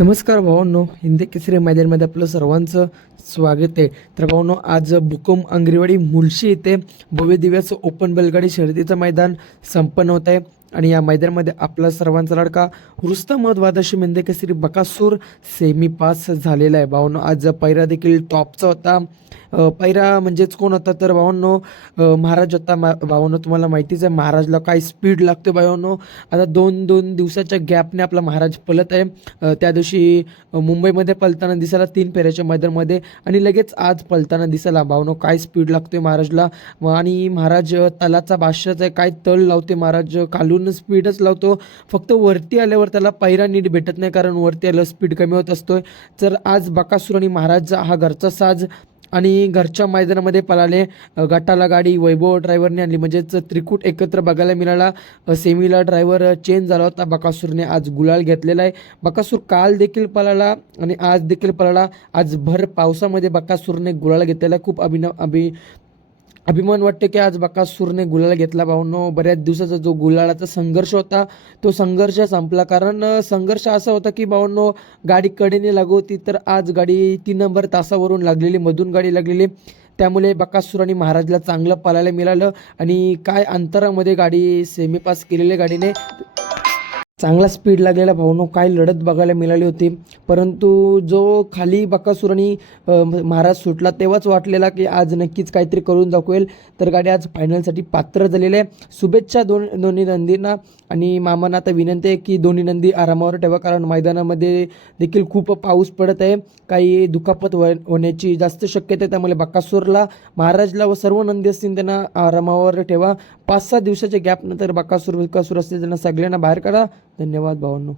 नमस्कार भावांनो, हिंदी केसरी मैदानमध्ये आपलं सर्वांचं स्वागत आहे. तर भावांनो, आज भुकम अंगरेवाडी मुळशी येथे भव्य दिव्याचं ओपन बैलगाडी शर्यतीचं मैदान संपन्न होत आहे आणि या मैदानामध्ये आपला सर्वांचा लाडका रुस्तम द्वादशी हिंदी केसरी बकासूर सेमी पास झालेला आहे. भावांनो, आज पैरा देखील टॉपचा होता. पैरा म्हणजेच कोण होता तर भावांनो महाराज होता. भावांनो, तुम्हाला माहितीच आहे महाराजला काय स्पीड लागते. भावांनो, आता दोन दिवसाच्या गॅपने आपला महाराज पळत आहे. त्या दिवशी मुंबईमध्ये पळताना दिसायला 3 फेऱ्याच्या मैदानामध्ये आणि लगेच आज पळताना दिसायला. भावांनो, काय स्पीड लागते महाराजला. आणि महाराज तलाचा बादशाच आहे. काय तळ लावते महाराज, खालून स्पीडच लावतो. फक्त वरती आल्यावर त्याला पैरा नीट भेटत नाही, कारण वरती आल्यावर स्पीड कमी होत असतोय. तर आज बकासूर आणि महाराज हा घरचा साज आणि घरच्या मैदानामध्ये पळाले. गटाला गाडी वैभव ड्रायव्हरने आणली, म्हणजेच त्रिकूट एकत्र बघायला मिळाला. सेमीला ड्रायव्हर चेंज झाला होता. बकासूरने आज गुलाल घेतलेला आहे. बकासूर काल देखील पळाला आणि आज देखील पळाला. आज भर पावसामध्ये बकासूरने गुलाल घेतलेला आहे. खूप अभिमान वाटते की आज बकासूरने गुलाल घेतला. भावांनो, बऱ्याच दिवसाचा जो गुलालाचा संघर्ष होता तो संघर्ष संपला. कारण संघर्ष असा होता की भावांनो, गाडी कडेने लागू होती, तर आज गाडी 3 नंबर तासावरून लागलेली, मधून गाडी लागलेली. त्यामुळे बकासूर आणि महाराजला चांगलं पळायला मिळालं आणि काय अंतरामध्ये गाडी सेमी पास केलेल्या गाडीने चांगला स्पीड लागलेला. भावनो, काय लढत बघायला मिळाली होती. परंतु जो खाली बकासूर आणि महाराज सुटला तेव्हाच वाटलेला की आज नक्कीच काहीतरी करून दाखवेल. तर गाडी आज फायनलसाठी पात्र झालेली आहे. शुभेच्छा दोन्ही नंदींना. आणि मामांना आता विनंती आहे की दोन्ही नंदी आरामावर ठेवा, कारण मैदानामध्ये देखील खूप पाऊस पडत आहे. काही दुखापत होण्याची जास्त शक्यता आहे. त्यामुळे बकासूरला, महाराजला व सर्व नंदी असतील त्यांना आरामावर ठेवा. 5-6 दिवसाच्या गॅपनंतर बकासूर असतील त्यांना सगळ्यांना बाहेर काढा. धन्यवाद भावांनो.